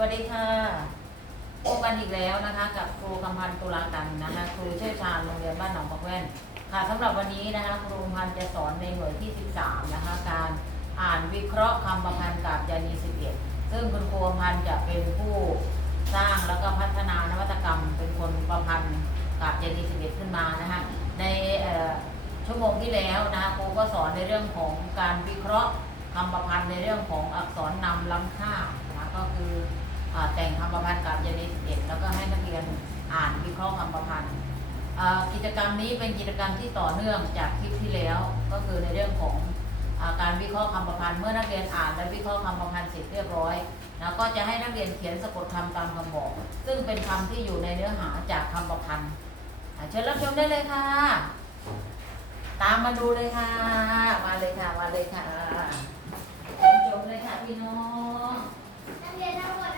วัสดีค่ะพบกันอีกแล้วนะคะ กับครูกำพันธ์ตุลากันนะคะ ครูเชี่ยวชาญโรงเรียนบ้านหนองปักแว่น ค่ะสำหรับวันนี้นะคะ ครูกำพันธ์จะสอนในหน่วยที่ 13 นะคะ การอ่านวิเคราะห์คำประพันธ์กับยานี11 ซึ่งคุณครูกำพันธ์จะเป็นผู้สร้างแล้วก็พัฒนานวัตกรรม เป็นคนประพันธ์กับยานี11 ขึ้นมานะคะในชั่วโมงที่แล้วนะคะครูก็สอนในเรื่องของการวิเคราะห์คำประพันธ์ในเรื่องของอักษรนำล้ำค่านะคะก็คือ แต่งคำประพันธ์กับยานี11แล้วก็ให้นักเรียนอ่านวิเคราะห์คำประพันธ์กิจกรรมนี้เป็นกิจกรรมที่ต่อเนื่องจากคลิปที่แล้ว ก็คือในเรื่องของอการวิเคราะห์คำประพันธ์เมื่อนักเรียนอ่านและวิเคราะห์คำประพันธ์เสร็จเรียบร้อยแล้วก็จะให้นักเรียนเขียนสะกดคำตามคำบอก ซึ่งเป็นคำที่อยู่ในเนื้อหาจากคำประพันธ์เชิญรับชมได้เลยค่ะ ตามมาดูเลยค่ะ มาเลยค่ะ มาเลยค่ะชมเลยค่ะพี่น้องนักเรียนทั้งหมด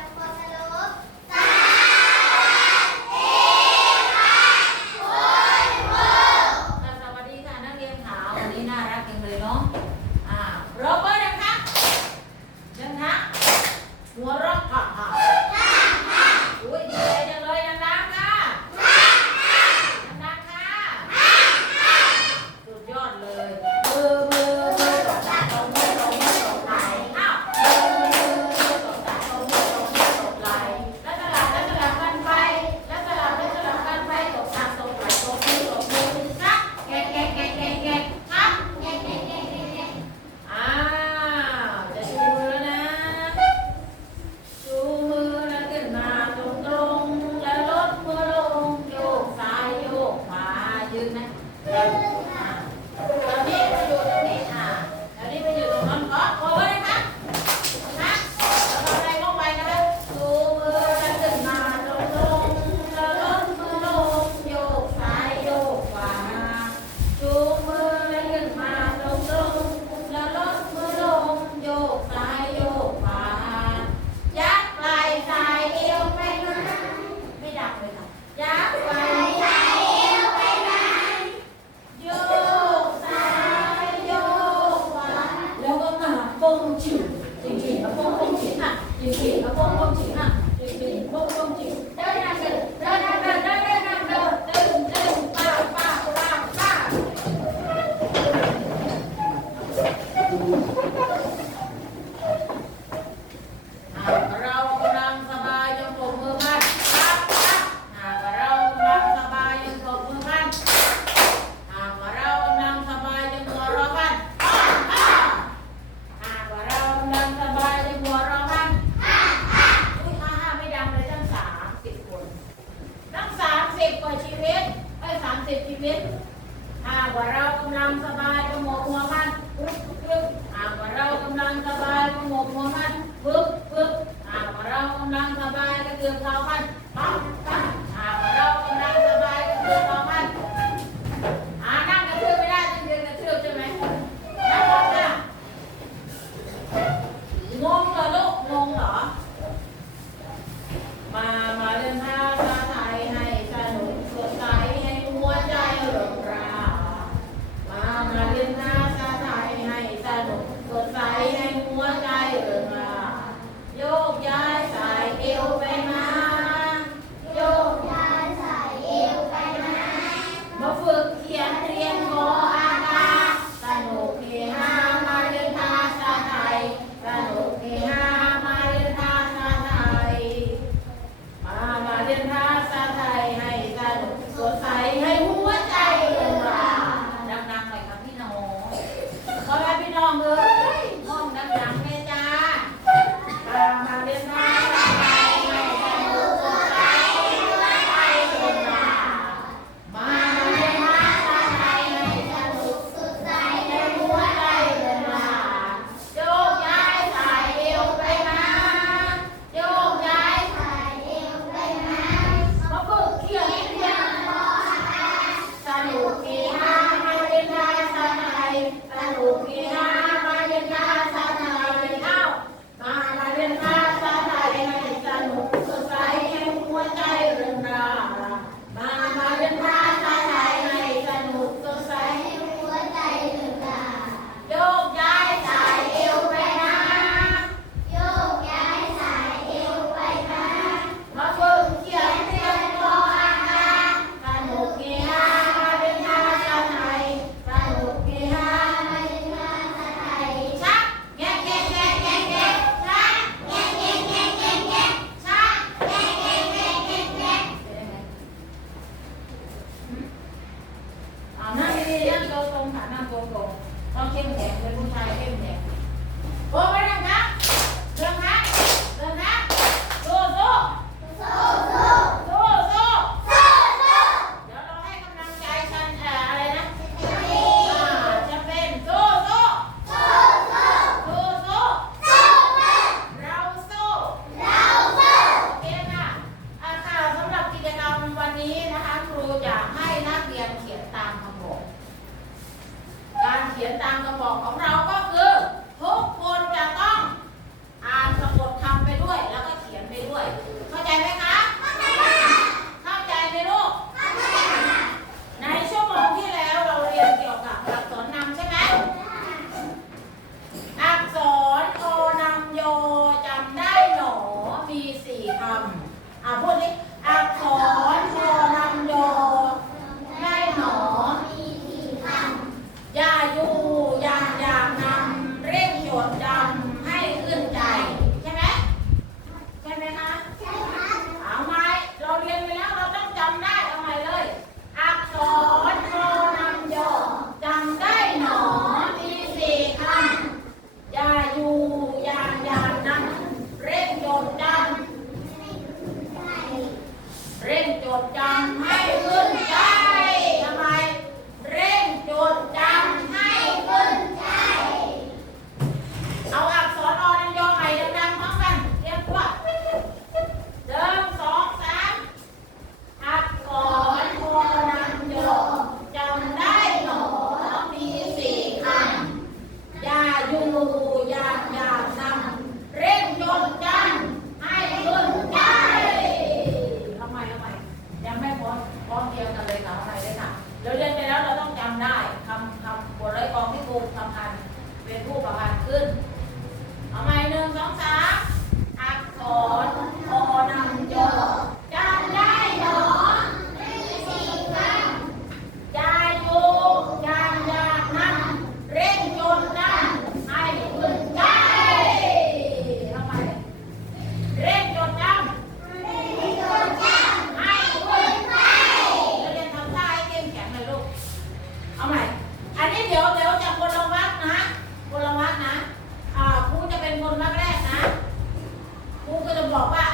บอกว่า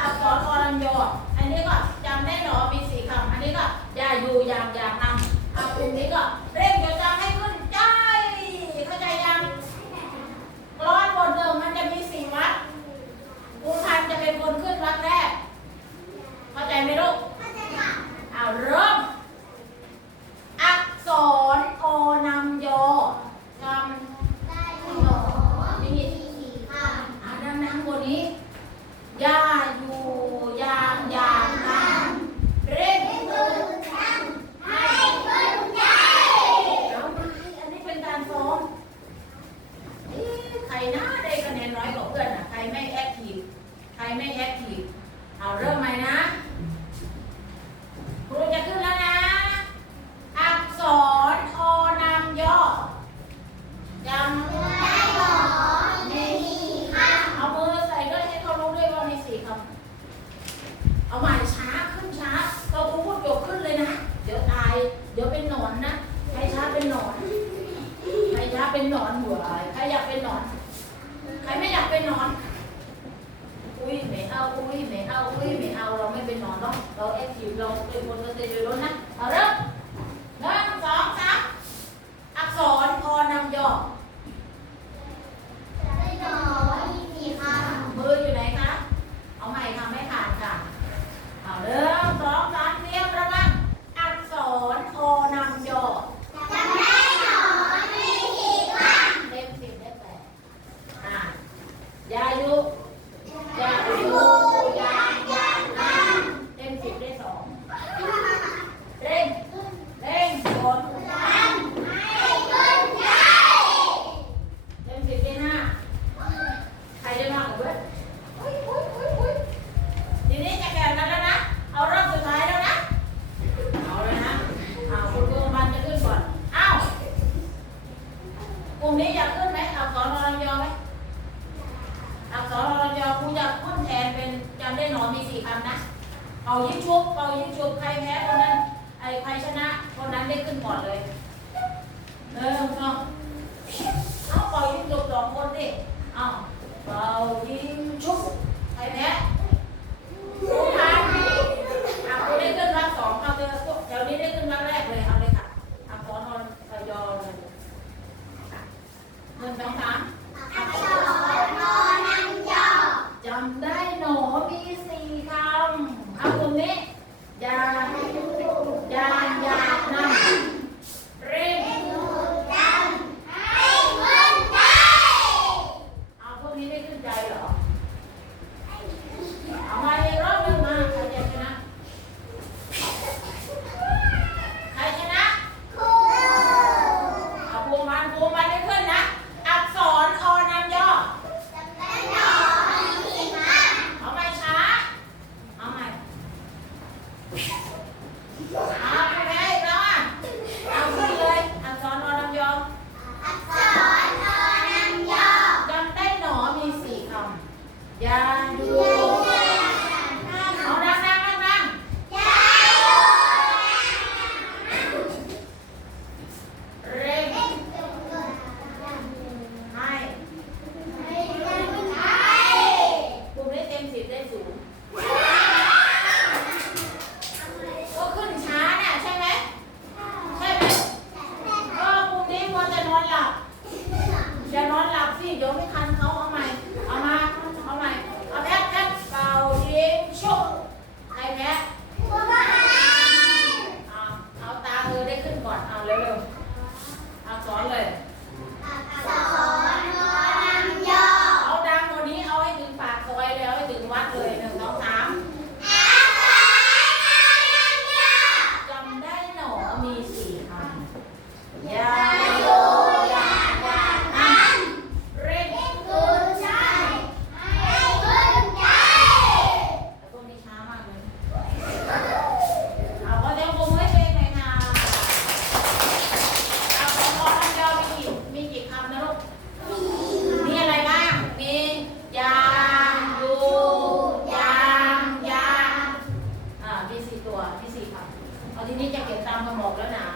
มีสี่ตัวพี่สี่คำเอาทีนี้จะเก็บตามกระบอกแล้วนะ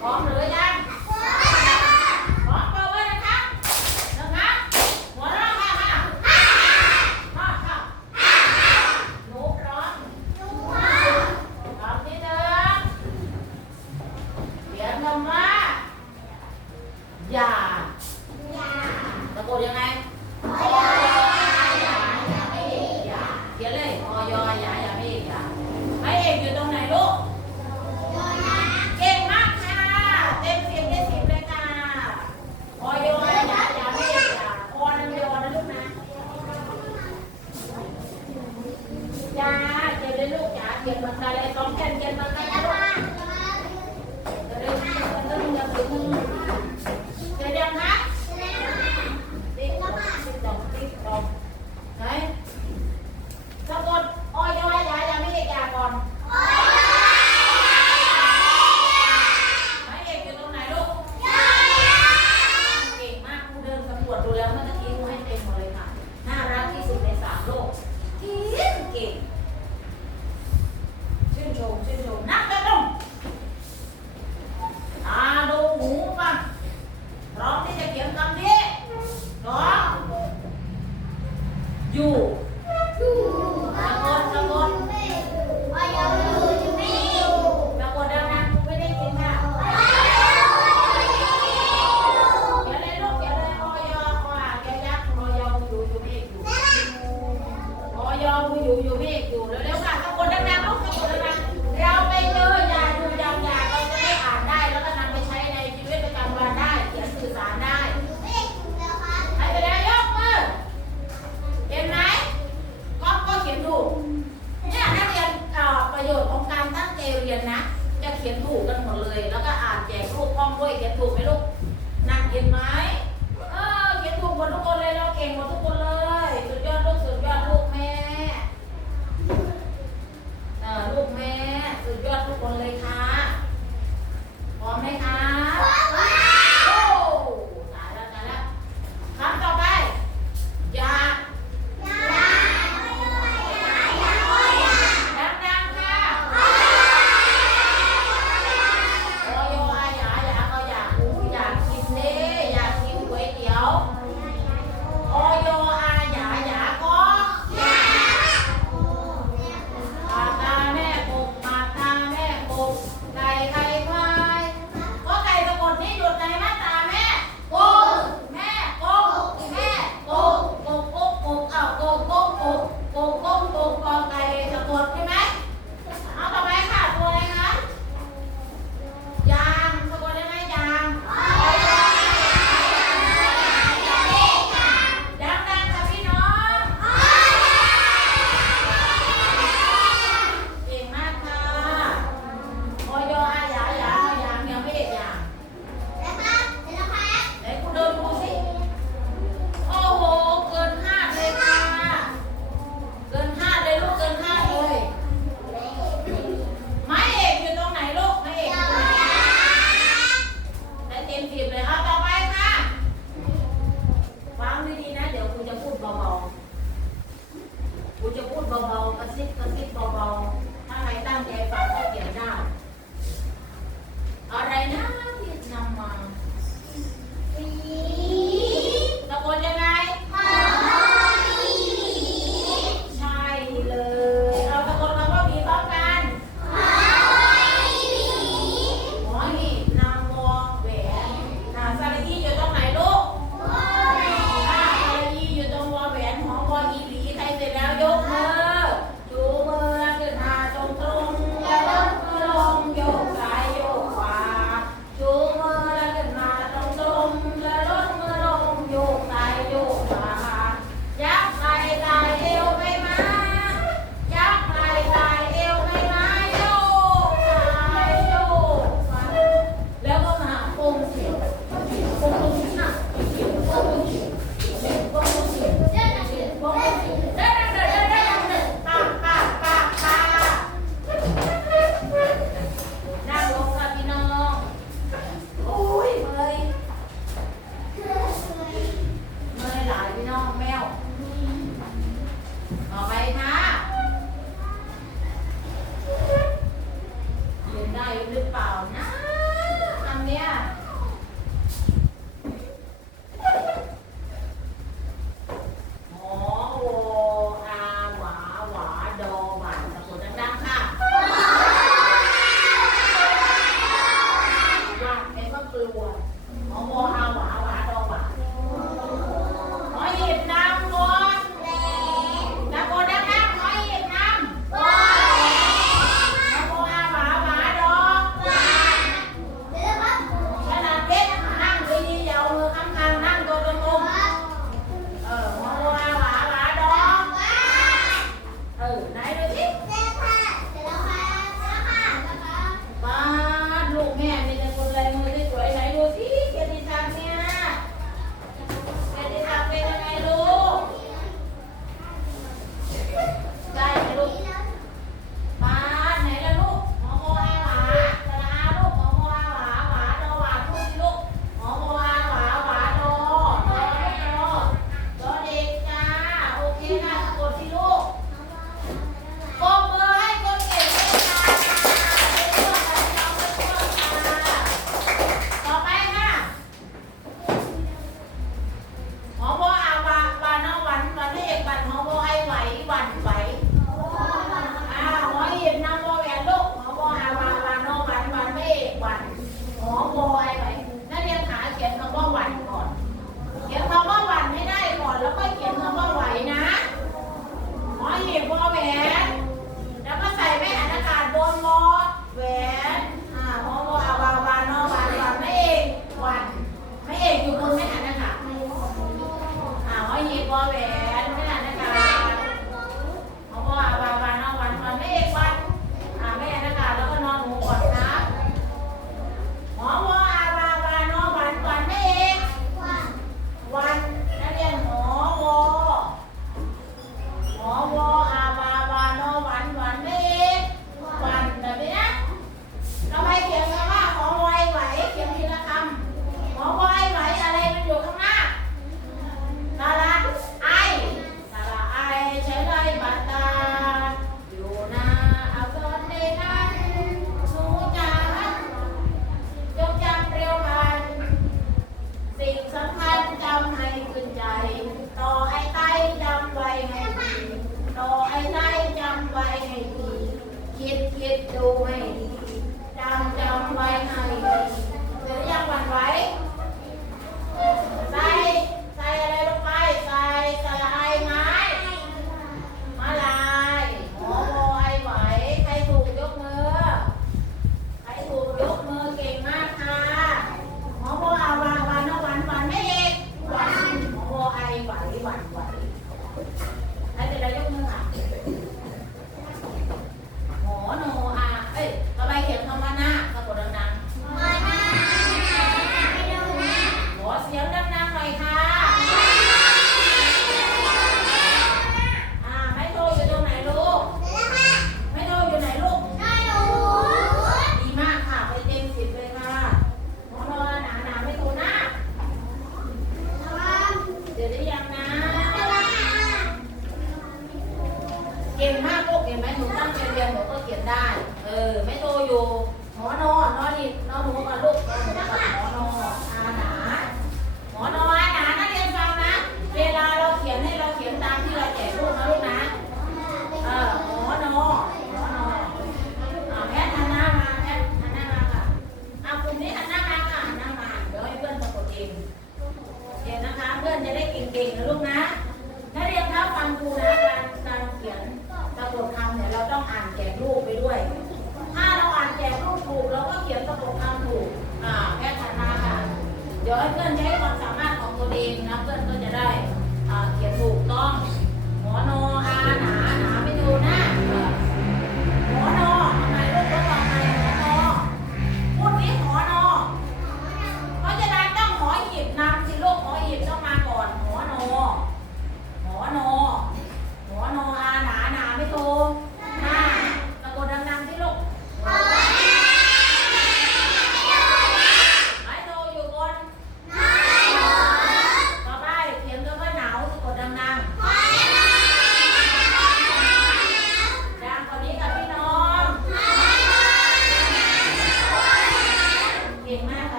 พร้อมหรือยัง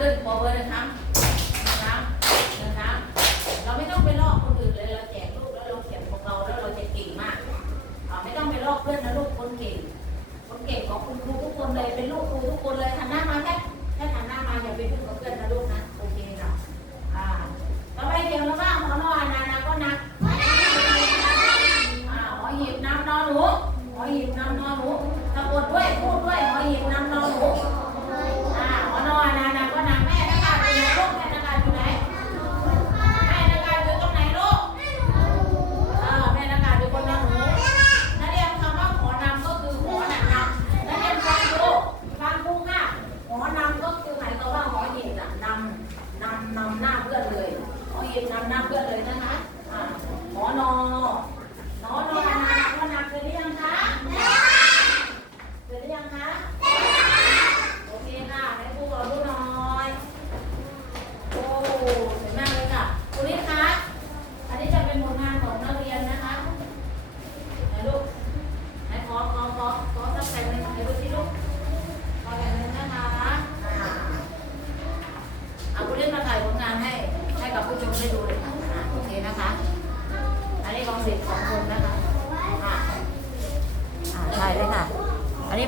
เดินบอกเบอร์เดินน้ำเดินน้ำเดิเราไม่ต้องไปลอกคนอื่นเลยเราแจกลูกแล้วเราเขียของเราแล้วเราจะเก่งมากไม่ต้องไปลอกเพื่อนนะลูกคนเก่ง คนเก่งของคุณครูทุกคนเลยเป็นลูกครูทุกคนเลยหันหน้ามา บีบนำหน้าเพื่อนเลยนะคะอ่าหมอนอนอนอนอ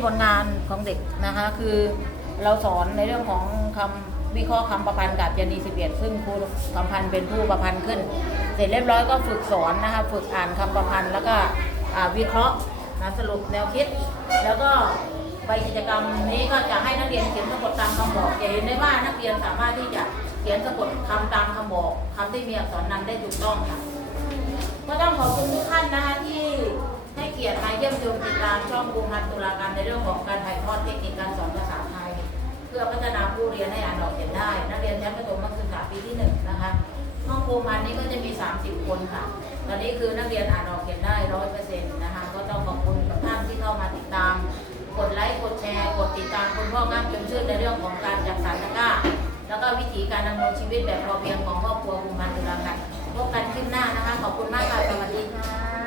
ผลงานของเด็กนะคะคือเราสอนในเรื่องของคำวิเคราะห์คำประพันธ์กับยานีสิบเอ็ดซึ่งครูคำพันธ์เป็นผู้ประพันธ์ขึ้น เสร็จเรียบร้อยก็ฝึกสอนนะคะฝึกอ่านคำประพันธ์แล้วก็วิเคราะห์นะสรุปแนวคิด แล้วก็ใบกิจกรรมนี้ก็จะให้นักเรียนเขียนสะกดตามคำบอกจะเห็นได้ว่านักเรียนสามารถที่จะเขียนสะกดคำตามคำบอกคำที่มีอักษรนำได้ถูกต้องค่ะก็ต้องขอบคุณทุกท่านนะคะที่ ให้เกียรติมาเยี่ยมชมติดตามช่องบูพันตุลาการในเรื่องของการถ่ายทอดเทคนิคการสอนภาษาไทย เพื่อพัฒนาผู้เรียนให้อ่านออกเขียนได้ นักเรียนชั้นประถมศึกษาปีที่หนึ่งนะคะห้องบูพันนี้ก็จะมี 30 คนค่ะ ตอนนี้คือนักเรียนอ่านออกเขียนได้ร้อยเปอร์เซ็นต์นะคะ ก็ต้องขอบคุณทุกท่านที่เข้ามาติดตาม กดไลค์ กดแชร์ กดติดตามคุณพ่องามจนชื่นในเรื่องของการจัดสรรตะกร้า แล้วก็วิถีการดำรงชีวิตแบบพอเพียงของครอบครัวบูพันตุลาการพบกันคลิปหน้านะคะ ขอบคุณมากค่ะ สวัสดีค่ะ